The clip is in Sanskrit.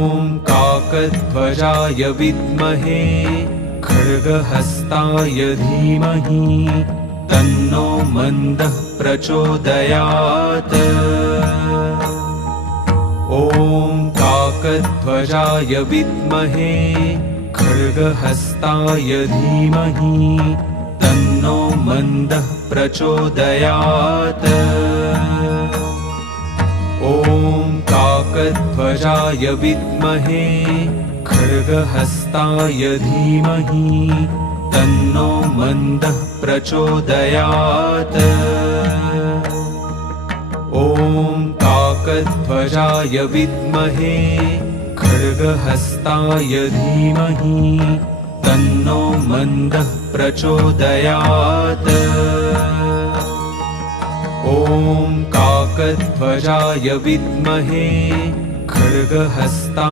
ॐ काकध्वजाय विद्महे खड्गहस्ताय धीमहि तन्नो मन्दः प्रचोदयात्। ॐ काकध्वजाय विद्महे खड्गहस्ताय धीमहि तन्नो मन्दः प्रचोदयात्। ॐ काकध्वजाय विद्महे खड्गहस्ताय धीमहि तन्नो मन्दः प्रचोदयात्। ॐ काकध्वजाय विद्महे खड्गहस्ताय धीमहि तन्नो मन्दः प्रचोदयात्। ॐ काकध्वजाय विद्महे खड्गहस्ताय